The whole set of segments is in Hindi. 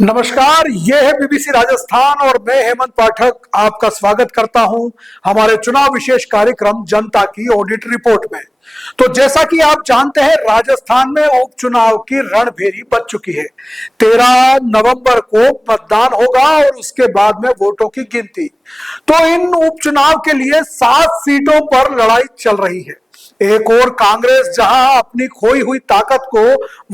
नमस्कार, ये है बीबीसी राजस्थान और मैं हेमंत पाठक आपका स्वागत करता हूं हमारे चुनाव विशेष कार्यक्रम जनता की ऑडिट रिपोर्ट में। तो जैसा कि आप जानते हैं, राजस्थान में उपचुनाव की रणभेरी बज चुकी है। 13 नवंबर को मतदान होगा और उसके बाद में वोटों की गिनती। तो इन उपचुनाव के लिए 7 सीटों पर लड़ाई चल रही है। एक और कांग्रेस जहां अपनी खोई हुई ताकत को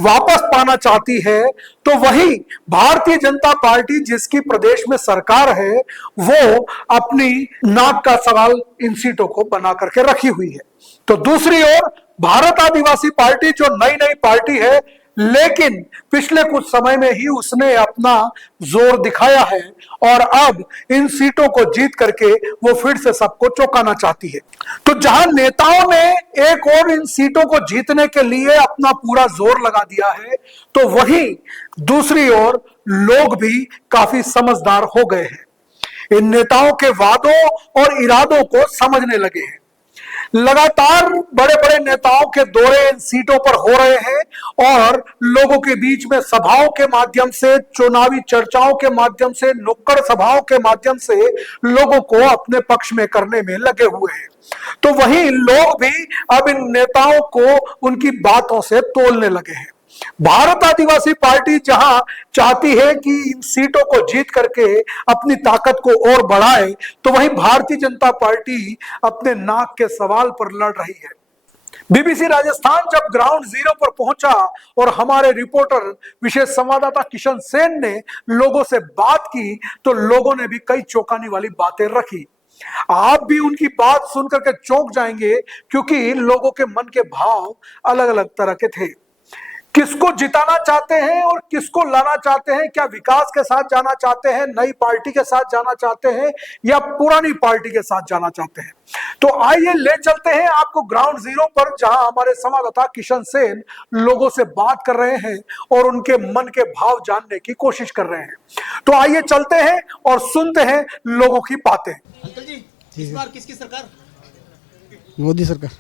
वापस पाना चाहती है, तो वहीं भारतीय जनता पार्टी जिसकी प्रदेश में सरकार है, वो अपनी नाक का सवाल इन सीटों को बना करके रखी हुई है। तो दूसरी ओर भारत आदिवासी पार्टी जो नई नई पार्टी है, लेकिन पिछले कुछ समय में ही उसने अपना जोर दिखाया है और अब इन सीटों को जीत करके वो फिर से सबको चौंकाना चाहती है। तो जहां नेताओं ने एक और इन सीटों को जीतने के लिए अपना पूरा जोर लगा दिया है, तो वहीं दूसरी ओर लोग भी काफी समझदार हो गए हैं। इन नेताओं के वादों और इरादों को समझने लगे हैं। लगातार बड़े बड़े नेताओं के दौरे इन सीटों पर हो रहे हैं और लोगों के बीच में सभाओं के माध्यम से, चुनावी चर्चाओं के माध्यम से, नुक्कड़ सभाओं के माध्यम से लोगों को अपने पक्ष में करने में लगे हुए हैं। तो वहीं लोग भी अब इन नेताओं को उनकी बातों से तोलने लगे हैं। भारत आदिवासी पार्टी जहां चाहती है कि इन सीटों को जीत करके अपनी ताकत को और बढ़ाए, तो वहीं भारतीय जनता पार्टी अपने नाक के सवाल पर लड़ रही है। बीबीसी राजस्थान जब ग्राउंड जीरो पर पहुंचा और हमारे रिपोर्टर विशेष संवाददाता किशन सेन ने लोगों से बात की, तो लोगों ने भी कई चौंकाने वाली बातें रखी। आप भी उनकी बात सुनकर के चौंक जाएंगे, क्योंकि लोगों के मन के भाव अलग अलग तरह के थे। किसको जिताना चाहते हैं और किसको लाना चाहते हैं? क्या विकास के साथ जाना चाहते हैं, नई पार्टी के साथ जाना चाहते हैं, या पुरानी पार्टी के साथ जाना चाहते हैं? तो आइए ले चलते हैं आपको ग्राउंड जीरो पर, जहां हमारे संवाददाता किशन सेन लोगों से बात कर रहे हैं और उनके मन के भाव जानने की कोशिश कर रहे हैं। तो आइए चलते हैं और सुनते हैं लोगों की बातें। अंकल जी, इस बार किसकी सरकार? मोदी सरकार।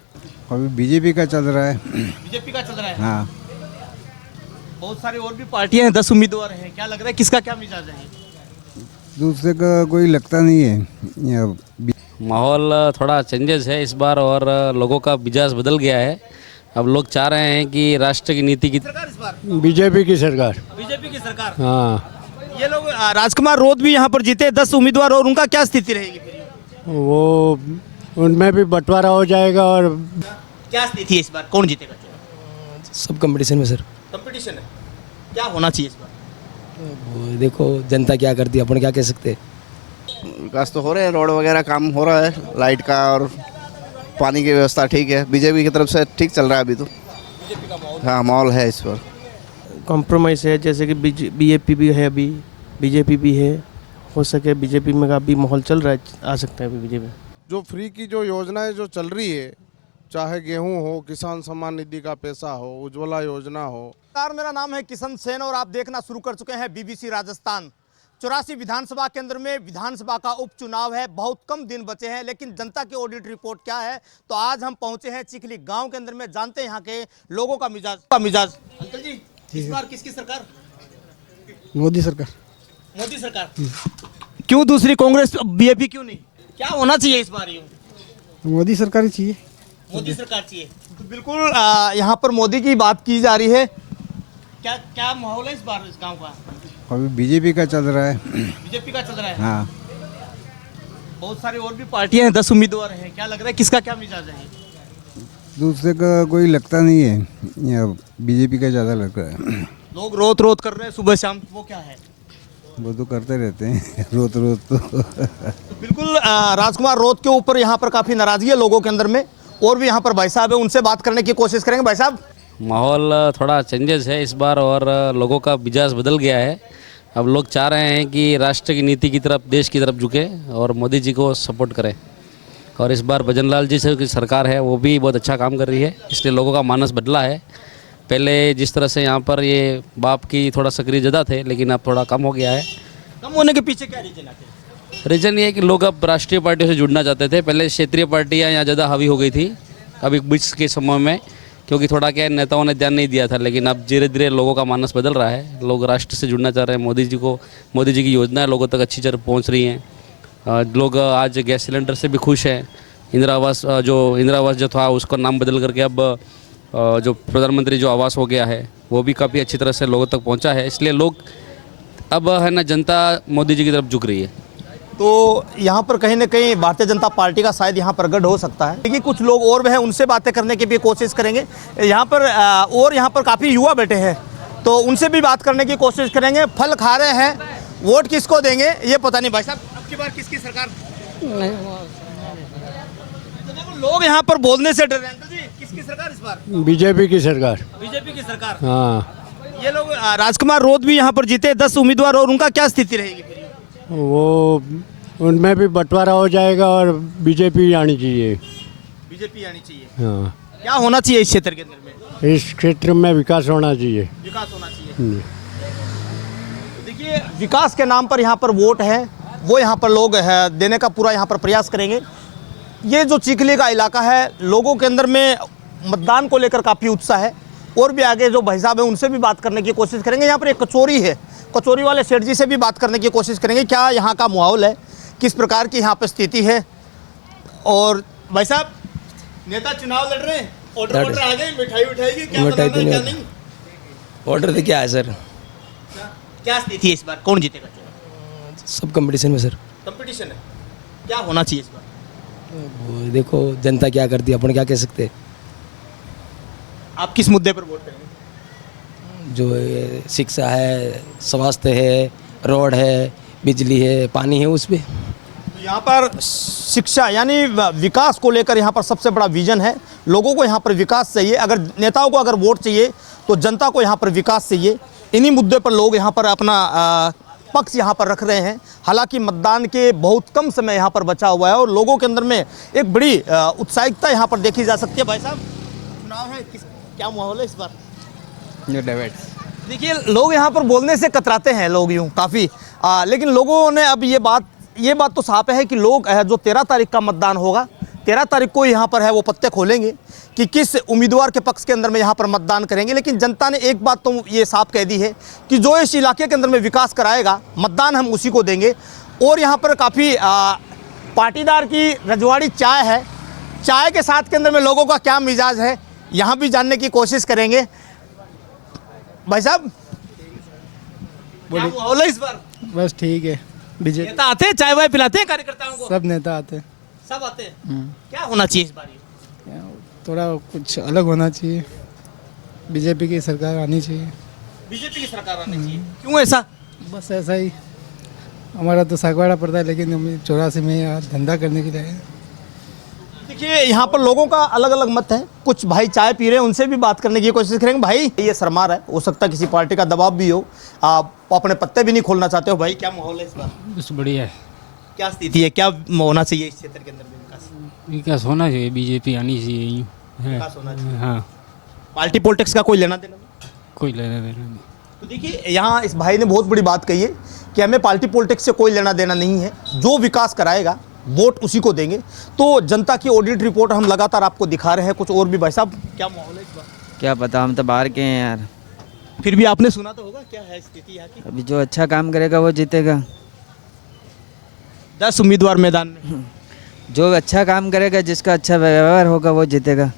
अभी बीजेपी का चल रहा है। बीजेपी का चल रहा है। हाँ, बहुत सारी और भी पार्टियां हैं, 10 उम्मीदवार हैं। क्या लग रहा है किसका क्या मिजाज है? दूसरे का कोई लगता नहीं है। माहौल थोड़ा चेंजेस है इस बार और लोगों का मिजाज बदल गया है। अब लोग चाह रहे हैं कि राष्ट्र की नीति की सरकार इस बार बीजेपी की सरकार। बीजेपी की सरकार। हाँ, ये लोग राजकुमार रोध भी यहाँ पर जीते, 10 उम्मीदवार, और उनका क्या स्थिति रहेगी फिर? वो उनमें भी बंटवारा हो जाएगा। और क्या स्थिति है इस बार, कौन जीतेगा? सब कंपटीशन में सर। कंपटीशन है, क्या होना चाहिए इस बार? वो देखो जनता क्या करती है, अपन क्या कह सकते हैं। विकास तो हो रहे हैं, रोड वगैरह काम हो रहा है, लाइट का और पानी की व्यवस्था ठीक है। बीजेपी की तरफ से ठीक चल रहा है अभी तो। हाँ, माहौल है इस पर। कॉम्प्रोमाइज़ है, जैसे कि बीजेपी भी है, अभी बीजेपी भी है, हो सके बीजेपी में का भी माहौल चल रहा है, आ सकता है अभी बीजेपी। जो फ्री की जो योजनाएं जो चल रही है, चाहे गेहूं हो, किसान सम्मान निधि का पैसा हो, उज्ज्वला योजना हो। मेरा नाम है किशन सेन और आप देखना शुरू कर चुके हैं बीबीसी राजस्थान। 84 विधानसभा केंद्र में विधानसभा का उपचुनाव है, बहुत कम दिन बचे हैं, लेकिन जनता की ऑडिट रिपोर्ट क्या है? तो आज हम पहुंचे हैं चिखली गांव के अंदर में, जानते हैं यहाँ के लोगों का मिजाज। अंकल जी, इस बार किसकी सरकार? मोदी सरकार। मोदी सरकार। क्यों दूसरी कांग्रेस, बीजेपी क्यों नहीं? क्या होना चाहिए इस बार? मोदी सरकार ही चाहिए। मोदी सरकार चाहिए। तो बिल्कुल यहाँ पर मोदी की बात की जा रही है। क्या क्या माहौल है इस बार इस गांव का? अभी बीजेपी का चल रहा है। बीजेपी का चल रहा है। हाँ, बहुत सारी और भी पार्टियां हैं, 10 उम्मीदवार हैं। क्या लग रहा है किसका क्या मिजाज है? दूसरे का कोई लगता नहीं है। बीजेपी का ज़्यादा लग रहा है। लोग रोत कर रहे हैं सुबह शाम, वो क्या है? वो तो करते रहते हैं रोत तो। तो बिल्कुल राजकुमार रोत के ऊपर यहाँ पर काफ़ी नाराजगी है लोगों के अंदर में। और भी यहाँ पर भाई साहब है, उनसे बात करने की कोशिश करेंगे। भाई साहब, माहौल थोड़ा चेंजेस है इस बार और लोगों का मिजाज बदल गया है। अब लोग चाह रहे हैं कि राष्ट्र की नीति की तरफ, देश की तरफ झुके और मोदी जी को सपोर्ट करें। और इस बार भजनलाल जी से की सरकार है, वो भी बहुत अच्छा काम कर रही है, इसलिए लोगों का मानस बदला है। पहले जिस तरह से यहाँ पर ये बाप की थोड़ा सक्रिय ज़्यादा थे, लेकिन अब थोड़ा कम हो गया है। कम होने के पीछे क्या रीजन आते हैं? रीज़न ये है कि लोग अब राष्ट्रीय पार्टियों से जुड़ना चाहते थे। पहले क्षेत्रीय पार्टियाँ यहाँ ज़्यादा हावी हो गई थी, अभी बीच के समय में, क्योंकि थोड़ा क्या है, नेताओं ने ध्यान नहीं दिया था, लेकिन अब धीरे धीरे लोगों का मानस बदल रहा है। लोग राष्ट्र से जुड़ना चाह रहे हैं। मोदी जी की योजनाएं लोगों तक अच्छी तरह पहुंच रही हैं। लोग आज गैस सिलेंडर से भी खुश हैं। इंदिरा आवास जो था उसका नाम बदल करके अब जो प्रधानमंत्री जो आवास हो गया है वो भी काफ़ी अच्छी तरह से लोगों तक पहुंचा है। इसलिए लोग अब है ना, जनता मोदी जी की तरफ झुक रही है। तो यहाँ पर कहीं ना कहीं भारतीय जनता पार्टी का शायद यहाँ पर गढ़ हो सकता है। लेकिन कुछ लोग और भी हैं, उनसे बातें करने की भी कोशिश करेंगे। यहाँ पर और यहाँ पर काफ़ी युवा बैठे हैं, तो उनसे भी बात करने की कोशिश करेंगे। फल खा रहे हैं, वोट किसको देंगे ये पता नहीं। भाई साहब, अब की बार किसकी सरकार? तो लोग यहाँ पर बोलने से डर रहे हैं। जी, किसकी सरकार इस बार? बीजेपी की सरकार। बीजेपी की सरकार। हाँ, ये लोग राजकुमार रोत भी यहाँ पर जीते, 10 उम्मीदवार, और उनका क्या स्थिति रहेगी फिर? वो उनमें भी बंटवारा हो जाएगा और बीजेपी आनी चाहिए। बीजेपी आनी चाहिए। हाँ, क्या होना चाहिए इस क्षेत्र के अंदर में? इस क्षेत्र में विकास होना चाहिए। विकास होना चाहिए। देखिए, विकास के नाम पर यहाँ पर वोट है, वो यहाँ पर लोग है देने का पूरा यहाँ पर प्रयास करेंगे। ये जो चिखली का इलाका है, लोगों के अंदर में मतदान को लेकर काफ़ी उत्साह है। और भी आगे जो भाई साहब है उनसे भी बात करने की कोशिश करेंगे। यहाँ पर एक कचौरी है, कचौरी वाले सेठ जी से भी बात करने की कोशिश करेंगे। क्या यहाँ का माहौल है, किस प्रकार की यहाँ पर स्थिति है। और भाई साहब, नेता चुनाव लड़ रहे हैं, ऑर्डर आ गए, मिठाई की क्या मिठाई बताना है, क्या नहीं? ऑर्डर तो क्या है सर? क्या स्थिति है इस बार, कौन जीतेगा? सब कंपटीशन में सर। कंपटीशन है, क्या होना चाहिए इस बार? वो देखो जनता क्या करती है, अपन क्या कह सकते हैं। आप किस मुद्दे पर वोट करेंगे? जो ये शिक्षा है, स्वास्थ्य है, रोड है, बिजली है, पानी है, उस पर। तो यहाँ पर शिक्षा यानी विकास को लेकर यहाँ पर सबसे बड़ा विजन है। लोगों को यहाँ पर विकास चाहिए। अगर नेताओं को अगर वोट चाहिए तो जनता को यहाँ पर विकास चाहिए। इन्हीं मुद्दे पर लोग यहाँ पर अपना पक्ष यहाँ पर रख रहे हैं। हालांकि मतदान के बहुत कम समय यहाँ पर बचा हुआ है और लोगों के अंदर में एक बड़ी उत्साहिकता यहाँ पर देखी जा सकती है। भाई साहब, चुनाव है, क्या माहौल है इस बार? देखिए, लोग यहाँ पर बोलने से कतराते हैं, लोग यूँ काफ़ी, लेकिन लोगों ने अब ये बात तो साफ है कि लोग जो 13 तारीख का मतदान होगा, 13 तारीख को यहाँ पर है वो पत्ते खोलेंगे कि किस उम्मीदवार के पक्ष के अंदर में यहाँ पर मतदान करेंगे। लेकिन जनता ने एक बात तो ये साफ कह दी है कि जो इस इलाके के अंदर में विकास कराएगा, मतदान हम उसी को देंगे। और यहाँ पर काफ़ी पाटीदार की रजवाड़ी चाय है, चाय के साथ के अंदर में लोगों का क्या मिजाज है, यहाँ भी जानने की कोशिश करेंगे। भाई साहब, क्या माहौल है इस बार? बस ठीक है। बीजेपी नेता आते हैं, चाय वाय पिलाते हैं कार्यकर्ताओं को? सब नेता आते हैं। सब आते हैं। क्या होना चाहिए इस बार? थोड़ा कुछ अलग होना चाहिए। बीजेपी की सरकार आनी चाहिए। बीजेपी की सरकार आनी चाहिए। क्यों ऐसा? बस ऐसा ही। हमारा तो सागवाड़ा पड़ता है, लेकिन हम 84 में यहाँ धंधा करने के लिए आए। देखिए, यहाँ पर लोगों का अलग अलग मत है। कुछ भाई चाय पी रहे हैं, उनसे भी बात करने की कोशिश करेंगे। भाई, ये सरमार है, हो सकता है किसी पार्टी का दबाव भी हो, आप अपने पत्ते भी नहीं खोलना चाहते हो। भाई, क्या माहौल है इस बार? बस बढ़िया है। क्या स्थिति है, क्या होना चाहिए इस क्षेत्र के अंदर में? विकास होना चाहिए, बीजेपी आनी चाहिए। विकास होना चाहिए। हाँ, पार्टी पॉलिटिक्स का कोई लेना देना नहीं? कोई लेना देना नहीं। तो देखिए, यहाँ इस भाई ने बहुत बड़ी बात कही है कि हमें पार्टी पॉलिटिक्स से कोई लेना देना नहीं है। जो विकास कराएगा वोट उसी को देंगे। तो जनता की ऑडिट रिपोर्ट हम लगातार आपको दिखा रहे हैं। कुछ और भी भाई साहब, क्या माहौल है इस बार? क्या पता, हम तो बाहर के हैं यार। फिर भी आपने सुना तो होगा, क्या है स्थिति यहाँ की? अभी जो अच्छा काम करेगा वो जीतेगा। 10 उम्मीदवार मैदान में, जो अच्छा काम करेगा, जिसका अच्छा व्यवहार होगा वो जीतेगा।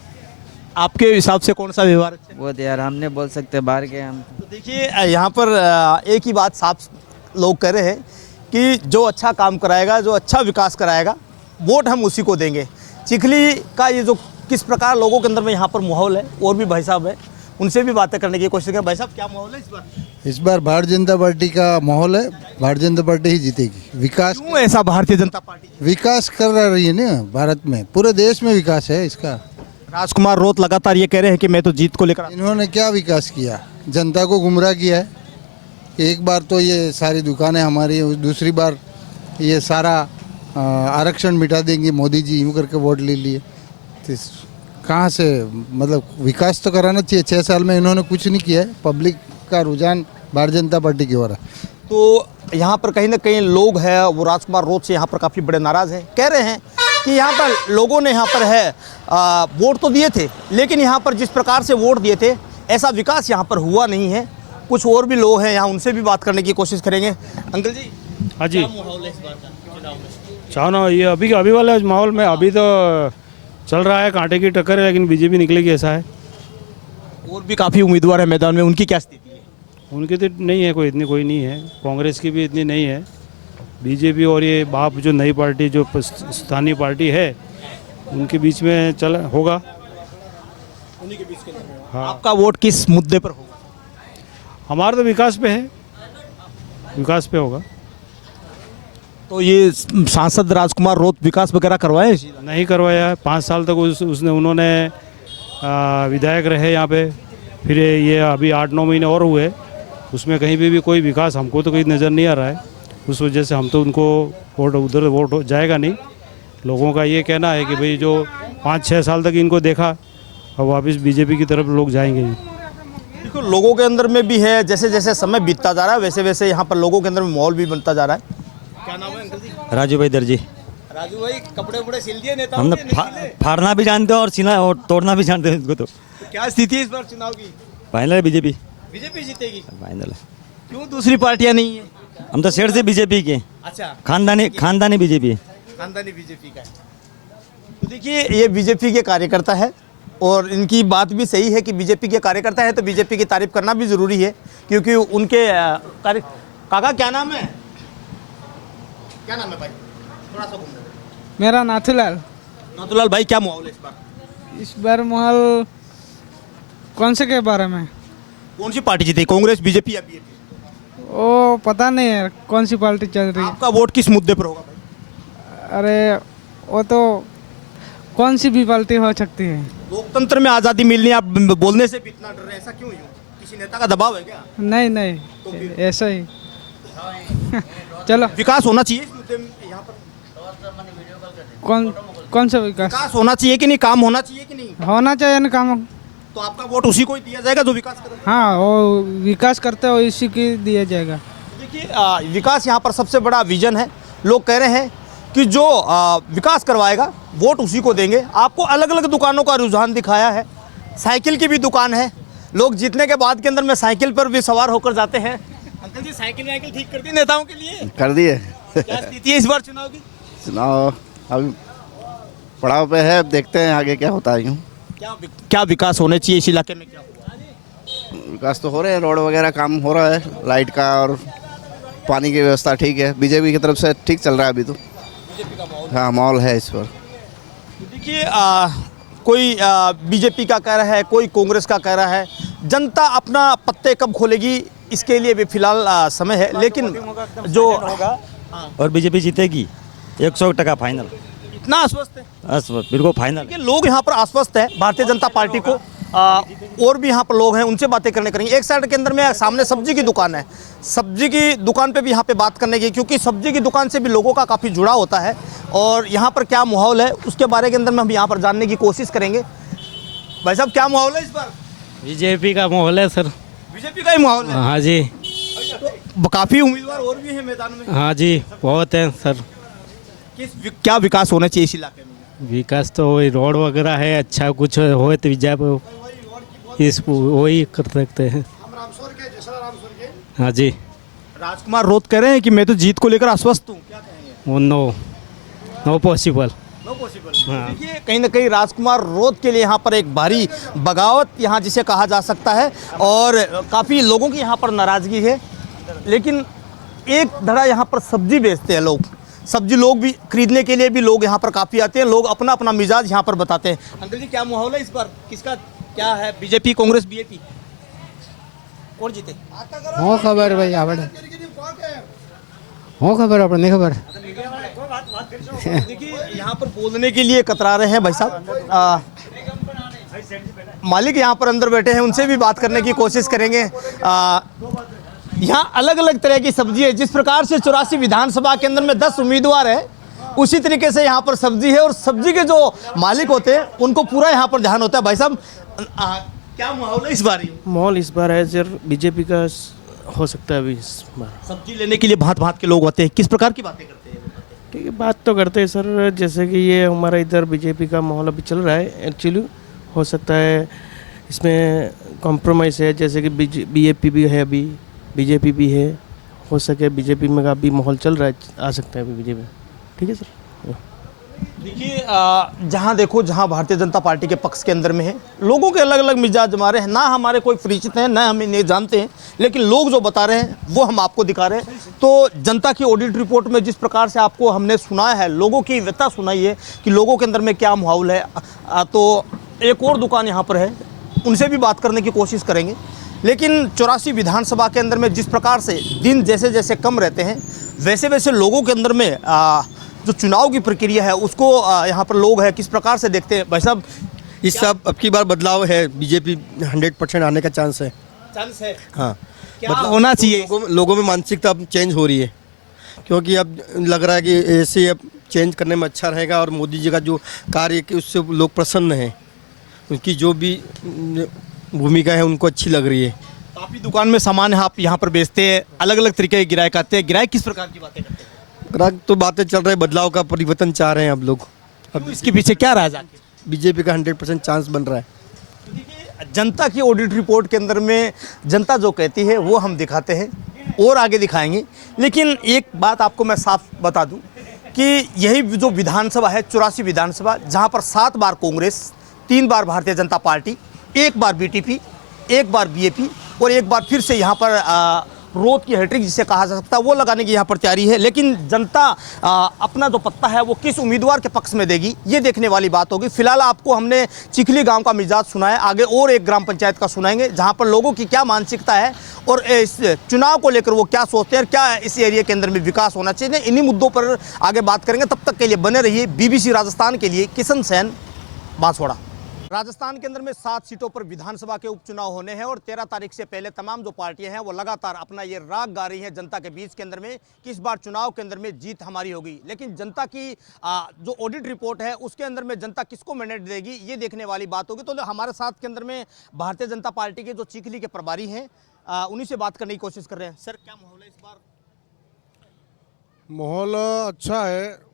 आपके हिसाब से कौन सा व्यवहार अच्छा है? वो तो यार हम नहीं बोल सकते, बाहर के हम। तो देखिए, यहाँ पर एक ही बात साफ लोग कह रहे हैं कि जो अच्छा काम कराएगा, जो अच्छा विकास कराएगा, वोट हम उसी को देंगे। चिखली का ये जो किस प्रकार लोगों के अंदर में यहाँ पर माहौल है, और भी भाई साहब है, उनसे भी बातें करने की कोशिश करें। भाई साहब, क्या माहौल है इस बार? इस बार भारतीय जनता पार्टी का माहौल है। भारतीय जनता पार्टी ही जीतेगी। विकास, क्यों ऐसा भारतीय जनता पार्टी? विकास कर रही है ना भारत में, पूरे देश में विकास है इसका। राजकुमार रोत लगातार ये कह रहे हैं कि मैं तो जीत को लेकर। इन्होंने क्या विकास किया? जनता को गुमराह किया है। एक बार तो ये सारी दुकानें हमारी, दूसरी बार ये सारा आरक्षण मिटा देंगे मोदी जी, यूँ करके वोट ले लिए। तो कहाँ से, मतलब विकास तो कराना चाहिए। 6 साल में इन्होंने कुछ नहीं किया है। पब्लिक का रुझान भारतीय जनता पार्टी की ओर है। तो यहाँ पर कहीं ना कहीं लोग हैं वो राजकुमार रोत से यहाँ पर काफ़ी बड़े नाराज़ हैं। कह रहे हैं कि यहाँ पर लोगों ने यहाँ पर है वोट तो दिए थे, लेकिन यहाँ पर जिस प्रकार से वोट दिए थे ऐसा विकास यहाँ पर हुआ नहीं है। कुछ और भी लोग हैं यहाँ, उनसे भी बात करने की कोशिश करेंगे। अंकल जी, हाँ जी, क्या माहौल है इस बार का चुनाव में? चाहना ये अभी वाले माहौल में अभी तो चल रहा है कांटे की टक्कर है, लेकिन बीजेपी निकलेगी ऐसा है। और भी काफ़ी उम्मीदवार है मैदान में, उनकी क्या स्थिति है? उनकी तो नहीं है कोई, इतनी कोई नहीं है। कांग्रेस की भी इतनी नहीं है। बीजेपी और ये बाप जो नई पार्टी जो स्थानीय पार्टी है उनके बीच में चल होगा। उन्हीं के बीच के हाँ, आपका वोट किस मुद्दे पर होगा? हमारा तो विकास पे है, विकास पे होगा। तो ये सांसद राजकुमार रोत विकास वगैरह करवाए? नहीं करवाया है। 5 साल तक उन्होंने विधायक रहे यहाँ पे, फिर ये अभी 8-9 महीने और हुए, उसमें कहीं भी कोई विकास हमको तो कहीं नज़र नहीं आ रहा है। उस वजह से हम तो उनको उधर वोट जाएगा नहीं। लोगों का ये कहना है कि भाई जो 5-6 साल तक इनको देखा, अब वापस बीजेपी की तरफ लोग जाएंगे। देखो, लोगों के अंदर में भी है, जैसे जैसे समय बीतता जा रहा है वैसे वैसे यहाँ पर लोगों के अंदर में माहौल भी बनता जा रहा है। क्या नाम है अंकल जी? राजू भाई दर्जी। राजू भाई, कपड़े वपड़े सिल दिए नेताओं हम के? फाड़ना भी जानते हैं और सीना और तोड़ना भी जानते हैं इसको। तो क्या स्थिति है इस बार चुनाव की? फाइनल है बीजेपी, बीजेपी जीतेगी? फाइनल है। क्यों दूसरी पार्टियां नहीं है? हम तो शेर से बीजेपी के, अच्छा, खानदानी बीजेपी। खानदानी बीजेपी का है। तो देखिए, ये बीजेपी के कार्यकर्ता है और इनकी बात भी सही है कि बीजेपी के कार्यकर्ता है तो बीजेपी की तारीफ करना भी ज़रूरी है, क्योंकि उनके कार्य। काका, क्या नाम है? क्या नाम है भाई? थोड़ा सा घूम। मेरा नाथूलाल। नाथूलाल भाई, क्या माहौल है इस बार? इस बार माहौल कौन से के बारे में? कौन सी पार्टी जीती, कांग्रेस, बीजेपी या बीजेपी? ओ पता नहीं है कौन सी पार्टी चल रही है। आपका वोट किस मुद्दे पर होगा भाई? अरे वो तो कौन सी भी पार्टी हो सकती है। लोकतंत्र में आज़ादी मिलनी, आप बोलने से भी इतना डर रहे हैं, ऐसा क्यों? किसी नेता का दबाव है क्या? नहीं नहीं, ऐसा ही। चलो, विकास होना चाहिए इस मुद्दे में यहाँ पर? कौन सा विकास? विकास होना चाहिए कि नहीं, काम होना चाहिए कि नहीं? होना चाहिए ना काम। तो आपका वोट उसी को ही दिया जाएगा जो विकास करे? हाँ, वो विकास करते हो इसी की दिया जाएगा। देखिए, विकास यहाँ पर सबसे बड़ा विजन है। लोग कह रहे हैं कि जो विकास करवाएगा वोट उसी को देंगे। आपको अलग अलग दुकानों का रुझान दिखाया है, साइकिल की भी दुकान है। लोग जीतने के बाद के अंदर में साइकिल पर भी सवार होकर जाते हैं। अंकल जी, साइकिल वाइकिल ठीक कर दी नेताओं के लिए? कर दिए। क्या स्थिति है इस बार चुनाव की? चुनाव अभी पड़ाव पे है, अब देखते हैं आगे क्या होता है। यूँ क्या विकास होने चाहिए इस इलाके में? क्या हुआ? विकास तो हो रहे हैं, रोड वगैरह काम हो रहा है, लाइट का और पानी की व्यवस्था ठीक है। बीजेपी की तरफ से ठीक चल रहा है अभी तो। हाँ, माहौल है इस पर। देखिए, कोई बीजेपी का कह रहा है, कोई कांग्रेस का कह रहा है। जनता अपना पत्ते कब खोलेगी इसके लिए भी फिलहाल समय है, लेकिन जो और बीजेपी जीतेगी 100% फाइनल। इतना आश्वस्त है? आश्वस्त, बिल्कुल फाइनल। देखिए, लोग यहाँ पर आश्वस्त है भारतीय जनता पार्टी को। और भी यहाँ पर लोग हैं, उनसे बातें करने करेंगे। एक साइड के अंदर में सामने सब्जी की दुकान है, सब्जी की दुकान पे भी यहाँ पे बात करने की, क्योंकि सब्जी की दुकान से भी लोगों का काफ़ी जुड़ाव होता है। और यहाँ पर क्या माहौल है उसके बारे के अंदर में हम यहाँ पर जानने की कोशिश करेंगे। भाई साहब, क्या माहौल है इस बार? बीजेपी का माहौल है सर। बीजेपी का ही माहौल है? हाँ जी, तो काफ़ी उम्मीदवार और भी हैं मैदान में? हाँ जी, बहुत है सर। क्या विकास होना चाहिए इस इलाके में? विकास तो वही रोड वगैरह है, अच्छा कुछ हो तो जब इस वही कर सकते हैं। हाँ जी। राजकुमार रोत कह रहे हैं कि मैं तो जीत को लेकर आश्वस्त हूँ, क्या कहेंगे? वो नो पॉसिबल। हाँ। देखिए, कहीं ना कहीं राजकुमार रोत के लिए यहाँ पर एक भारी बगावत यहाँ जिसे कहा जा सकता है, और काफ़ी लोगों की यहाँ पर नाराज़गी है। लेकिन एक धड़ा यहाँ पर सब्जी बेचते हैं लोग, सब्जी लोग भी खरीदने के लिए भी लोग यहाँ पर काफ़ी आते हैं। लोग अपना अपना मिजाज यहाँ पर बताते हैं। अंकल जी, क्या माहौल है इस बार? किसका क्या है? बीजेपी, कांग्रेस, बीजेपी, कौन जीते? हो खबर भाई, आवड़ हो खबर, अपन नहीं खबर। देखिए, यहाँ पर बोलने के लिए कतरा रहे हैं भाई साहब। मालिक यहाँ पर अंदर बैठे हैं, उनसे भी बात करने की कोशिश करेंगे। यहाँ अलग अलग तरह की सब्जी है। जिस प्रकार से 84 विधानसभा के अंदर में 10 उम्मीदवार है, उसी तरीके से यहाँ पर सब्जी है, और सब्जी के जो मालिक होते हैं उनको पूरा यहाँ पर ध्यान होता है। भाई साहब, क्या माहौल है इस बार? माहौल इस बार है सर बीजेपी का हो सकता है अभी इस बार। सब्जी लेने के लिए भांत भांत के लोग होते हैं, किस प्रकार की बातें करते हैं? ठीक है, बात तो करते हैं सर। जैसे कि ये हमारा इधर बीजेपी का माहौल अभी चल रहा है, एक्चुअली हो सकता है इसमें कॉम्प्रोमाइज़ है। जैसे कि बीजेपी भी है, अभी बीजेपी भी है, हो सके बीजेपी में का अभी माहौल चल रहा है, आ सकता है अभी बीजेपी। ठीक है सर। देखिए, जहाँ देखो जहाँ भारतीय जनता पार्टी के पक्ष के अंदर में है, लोगों के अलग अलग मिजाज हमारे हैं, ना हमारे कोई परिचित हैं, ना हम इन्हें जानते हैं, लेकिन लोग जो बता रहे हैं वो हम आपको दिखा रहे हैं। तो जनता की ऑडिट रिपोर्ट में जिस प्रकार से आपको हमने सुनाया है, लोगों की व्यथा सुनाई है कि लोगों के अंदर में क्या माहौल है। तो एक और दुकान यहाँ पर है, उनसे भी बात करने की कोशिश करेंगे। लेकिन 84 विधानसभा के अंदर में जिस प्रकार से दिन जैसे जैसे कम रहते हैं, वैसे वैसे लोगों के अंदर में जो चुनाव की प्रक्रिया है उसको यहाँ पर लोग हैं किस प्रकार से देखते हैं। भाई साहब, इस सब अब की बार बदलाव है, बीजेपी 100% आने का चांस है। चांस है, हाँ, क्या होना चाहिए? लोगों में मानसिकता अब चेंज हो रही है, क्योंकि अब लग रहा है कि ऐसे अब चेंज करने में अच्छा रहेगा। और मोदी जी का जो कार्य कि उससे लोग प्रसन्न हैं, उनकी जो भी भूमिका है उनको अच्छी लग रही है। काफ़ी दुकान में सामान है, आप यहाँ पर बेचते हैं, अलग अलग तरीके के ग्राहक आते हैं। ग्राहक किस प्रकार की बातें करते हैं? ग्राहक तो बातें चल रहे हैं, बदलाव का परिवर्तन चाह रहे हैं अब लोग। अब इसके पीछे क्या राज आके? बीजेपी का 100% चांस बन रहा है। जनता की ऑडिट रिपोर्ट के अंदर में जनता जो कहती है वो हम दिखाते हैं और आगे दिखाएंगे। लेकिन एक बात आपको मैं साफ बता दूं कि यही जो विधानसभा है, 84 विधानसभा, जहां पर 7 बार कांग्रेस, 3 बार भारतीय जनता पार्टी, 1 बार बीटीपी, 1 बार बीएपी और 1 बार फिर से यहाँ पर रोड की हैट्रिक जिसे कहा जा सकता है वो लगाने की यहाँ पर तैयारी है। लेकिन जनता अपना जो पत्ता है वो किस उम्मीदवार के पक्ष में देगी, ये देखने वाली बात होगी। फिलहाल आपको हमने चिखली गांव का मिजाज सुनाया, आगे और एक ग्राम पंचायत का सुनाएंगे जहां पर लोगों की क्या मानसिकता है और इस चुनाव को लेकर वो क्या सोचते हैं और क्या इस एरिया के अंदर में विकास होना चाहिए। इन्हीं मुद्दों पर आगे बात करेंगे। तब तक के लिए बने रहिए। BBC राजस्थान के लिए किशन सैन, बांसवाड़ा। राजस्थान के अंदर में 7 सीटों पर विधानसभा के उपचुनाव होने हैं और 13 तारीख से पहले तमाम जो पार्टियां हैं वो लगातार अपना ये राग गा रही हैं जनता के बीच के अंदर में कि इस बार चुनाव के अंदर में जीत हमारी होगी। लेकिन जनता की जो ऑडिट रिपोर्ट है उसके अंदर में जनता किसको मैंडेट देगी, ये देखने वाली बात होगी। तो हमारे साथ के अंदर में भारतीय जनता पार्टी के जो चिखली के प्रभारी हैं, उन्हीं से बात करने की कोशिश कर रहे हैं। सर, क्या माहौल है इस बार? माहौल अच्छा है,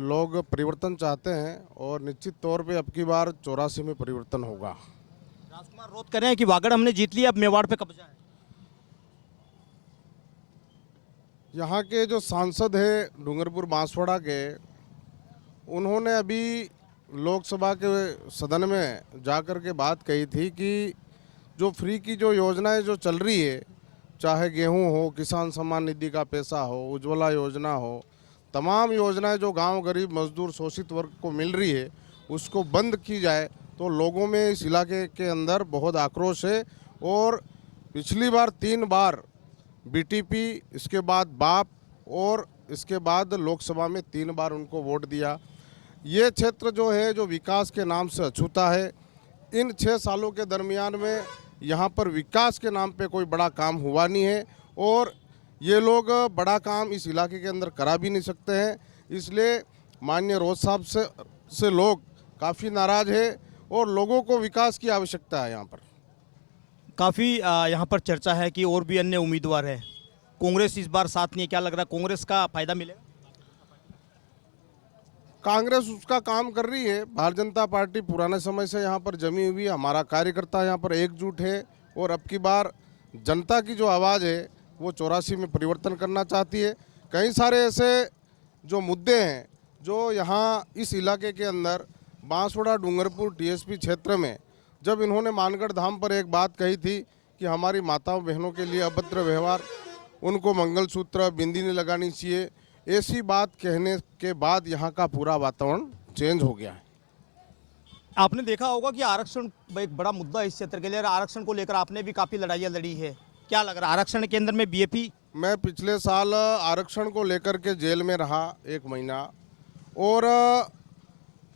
लोग परिवर्तन चाहते हैं और निश्चित तौर पे अब की बार 84 में परिवर्तन होगा। राजकुमार रोत कर रहे हैं कि वागड़ हमने जीत लिया, अब मेवाड़ पे कब्जा है। यहाँ के जो सांसद है डूंगरपुर बांसवाड़ा के, उन्होंने अभी लोकसभा के सदन में जाकर के बात कही थी कि जो फ्री की जो योजनाएं जो चल रही है, चाहे गेहूं हो, किसान सम्मान निधि का पैसा हो, उज्ज्वला योजना हो, तमाम योजनाएं जो गांव गरीब मजदूर शोषित वर्ग को मिल रही है उसको बंद की जाए। तो लोगों में इस इलाके के अंदर बहुत आक्रोश है। और पिछली बार 3 बार बीटीपी, इसके बाद बाप और इसके बाद लोकसभा में 3 बार उनको वोट दिया। ये क्षेत्र जो है जो विकास के नाम से अछूता है। इन 6 सालों के दरमियान में यहाँ पर विकास के नाम पे कोई बड़ा काम हुआ नहीं है और ये लोग बड़ा काम इस इलाके के अंदर करा भी नहीं सकते हैं। इसलिए माननीय रोज साहब से लोग काफ़ी नाराज है और लोगों को विकास की आवश्यकता है। यहाँ पर काफ़ी यहाँ पर चर्चा है कि और भी अन्य उम्मीदवार है, कांग्रेस इस बार साथ नहीं है। क्या लग रहा है, कांग्रेस का फायदा मिलेगा? कांग्रेस उसका काम कर रही है। भारतीय जनता पार्टी पुराने समय से यहाँ पर जमी हुई है। हमारा कार्यकर्ता यहाँ पर एकजुट है और अब की बार जनता की जो आवाज़ है वो 84 में परिवर्तन करना चाहती है। कई सारे ऐसे जो मुद्दे हैं जो यहाँ इस इलाके के अंदर बांसवाड़ा डूंगरपुर टीएसपी क्षेत्र में, जब इन्होंने मानगढ़ धाम पर एक बात कही थी कि हमारी माताओं बहनों के लिए अभद्र व्यवहार, उनको मंगलसूत्र बिंदी नहीं लगानी चाहिए, ऐसी बात कहने के बाद यहाँ का पूरा वातावरण चेंज हो गया है। आपने देखा होगा कि आरक्षण एक बड़ा मुद्दा है इस क्षेत्र के लिए। आरक्षण को लेकर आपने भी काफ़ी लड़ाइयाँ लड़ी है, क्या लग रहा है आरक्षण के अंदर में बीएपी? मैं पिछले साल आरक्षण को लेकर के जेल में रहा 1 महीना और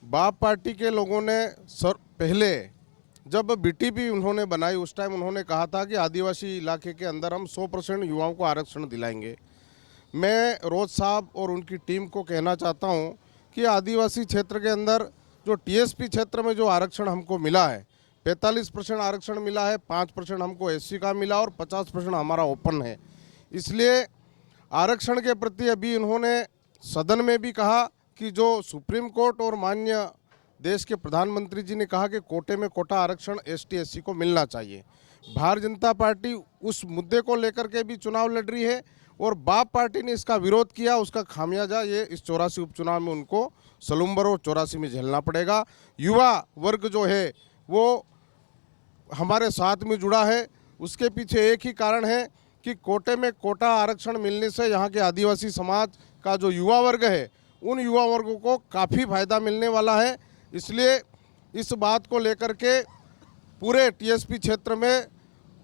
बाप पार्टी के लोगों ने पहले जब बीटीपी उन्होंने बनाई उस टाइम उन्होंने कहा था कि आदिवासी इलाके के अंदर हम 100% युवाओं को आरक्षण दिलाएंगे। मैं रोज साहब और उनकी टीम को कहना चाहता हूं कि आदिवासी क्षेत्र के अंदर जो टीएसपी क्षेत्र में जो आरक्षण हमको मिला है, 45% आरक्षण मिला है, 5% हमको एससी का मिला और 50% हमारा ओपन है। इसलिए आरक्षण के प्रति अभी इन्होंने सदन में भी कहा कि जो सुप्रीम कोर्ट और माननीय देश के प्रधानमंत्री जी ने कहा कि कोटे में कोटा आरक्षण एसटी एससी को मिलना चाहिए, भारतीय जनता पार्टी उस मुद्दे को लेकर के भी चुनाव लड़ रही है और बाप पार्टी ने इसका विरोध किया। उसका खामियाजा ये इस 84 उपचुनाव में उनको सलूम्बर और 84 में झेलना पड़ेगा। युवा वर्ग जो है वो हमारे साथ में जुड़ा है, उसके पीछे एक ही कारण है कि कोटे में कोटा आरक्षण मिलने से यहाँ के आदिवासी समाज का जो युवा वर्ग है उन युवा वर्गों को काफ़ी फायदा मिलने वाला है। इसलिए इस बात को लेकर के पूरे टीएसपी क्षेत्र में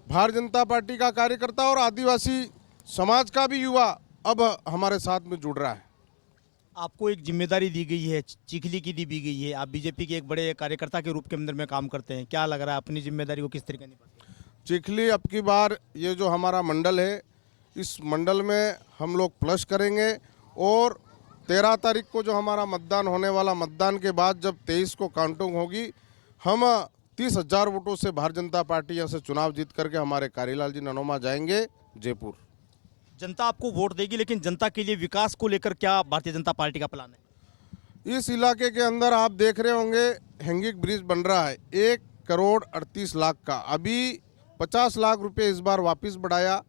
भारतीय जनता पार्टी का कार्यकर्ता और आदिवासी समाज का भी युवा अब हमारे साथ में जुड़ रहा है। आपको एक जिम्मेदारी दी गई है, चिखली की दी गई है, आप बीजेपी के एक बड़े कार्यकर्ता के रूप के अंदर में काम करते हैं, क्या लग रहा है अपनी जिम्मेदारी को किस तरीके निभाते हैं? चिखली अब की बार ये जो हमारा मंडल है, इस मंडल में हम लोग प्लस करेंगे और 13 तारीख को जो हमारा मतदान होने वाला, मतदान के बाद जब 23 को काउंटिंग होगी, हम 30,000 वोटों से भारतीय जनता पार्टी यहाँ से चुनाव जीत करके हमारे कारीलाल जी ननोमा जाएंगे जयपुर। जनता आपको वोट देगी, लेकिन जनता के लिए विकास को लेकर क्या भारतीय जनता पार्टी का प्लान है? इस इलाके के अंदर आप देख रहे होंगे हैंगिंग ब्रिज बन रहा है 1,38,00,000 का, अभी 50 लाख रुपए इस बार वापस बढ़ाया।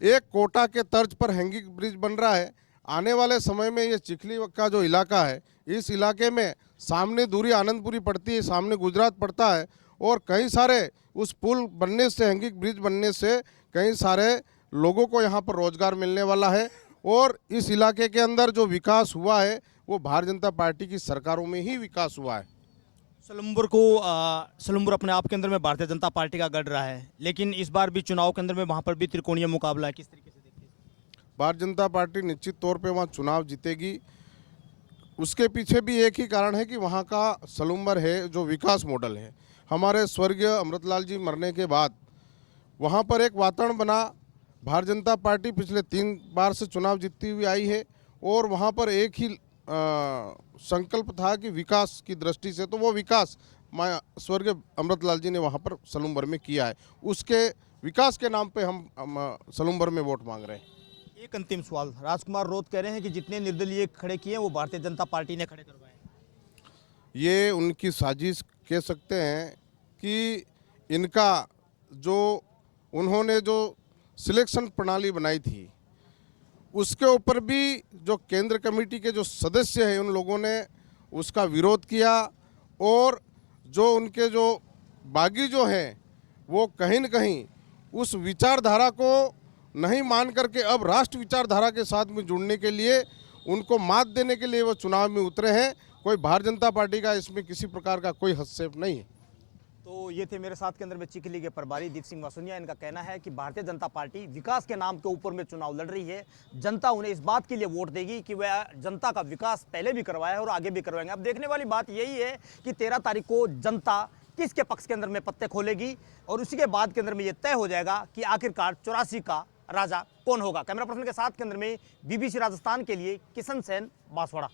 एक कोटा के तर्ज पर हैंगिंग ब्रिज बन रहा है। आने वाले समय में ये चिखली का जो इलाका है, इस इलाके में सामने दूरी आनंदपुरी पड़ती है, सामने गुजरात पड़ता है और कई सारे उस पुल बनने से, हैंगिंग ब्रिज बनने से कई सारे लोगों को यहाँ पर रोजगार मिलने वाला है और इस इलाके के अंदर जो विकास हुआ है वो भारतीय जनता पार्टी की सरकारों में ही विकास हुआ है। सलूम्बर अपने आप के अंदर में भारतीय जनता पार्टी का गढ़ रहा है, लेकिन इस बार भी चुनाव के अंदर में वहाँ पर भी त्रिकोणीय मुकाबला है, किस तरीके से देखते हैं? भारतीय जनता पार्टी निश्चित तौर पे वहाँ चुनाव जीतेगी। उसके पीछे भी एक ही कारण है कि वहाँ का सलूम्बर है जो विकास मॉडल है। हमारे स्वर्गीय अमृतलाल जी मरने के बाद वहाँ पर एक वातावरण बना। भारतीय जनता पार्टी पिछले 3 बार से चुनाव जीतती हुई आई है और वहाँ पर एक ही संकल्प था कि विकास की दृष्टि से, तो वो विकास स्वर्गीय अमृतलाल जी ने वहाँ पर सलूम्बर में किया है। उसके विकास के नाम पे हम सलूम्बर में वोट मांग रहे हैं। एक अंतिम सवाल, राजकुमार रोत कह रहे हैं कि जितने निर्दलीय खड़े किए वो भारतीय जनता पार्टी ने खड़े करवाए। ये उनकी साजिश कह सकते हैं कि इनका जो उन्होंने जो सिलेक्शन प्रणाली बनाई थी उसके ऊपर भी जो केंद्र कमेटी के जो सदस्य हैं उन लोगों ने उसका विरोध किया और जो उनके जो बागी जो हैं वो कहीं न कहीं उस विचारधारा को नहीं मान करके अब राष्ट्र विचारधारा के साथ में जुड़ने के लिए, उनको मात देने के लिए वो चुनाव में उतरे हैं। कोई भारतीय जनता पार्टी का इसमें किसी प्रकार का कोई हस्तक्षेप नहीं है। तो ये थे मेरे साथ के अंदर में चिखली के प्रभारी दीप सिंह वासुनिया। इनका कहना है कि भारतीय जनता पार्टी विकास के नाम के ऊपर में चुनाव लड़ रही है। जनता उन्हें इस बात के लिए वोट देगी कि वह जनता का विकास पहले भी करवाया है और आगे भी करवाएंगे। अब देखने वाली बात यही है कि 13 तारीख को जनता किसके पक्ष के अंदर में पत्ते खोलेगी और उसी के बाद के अंदर में ये तय हो जाएगा कि आखिरकार 84 का राजा कौन होगा। कैमरा पर्सन के साथ के अंदर में बीबीसी राजस्थान के लिए किशन सेन, बांसवाड़ा।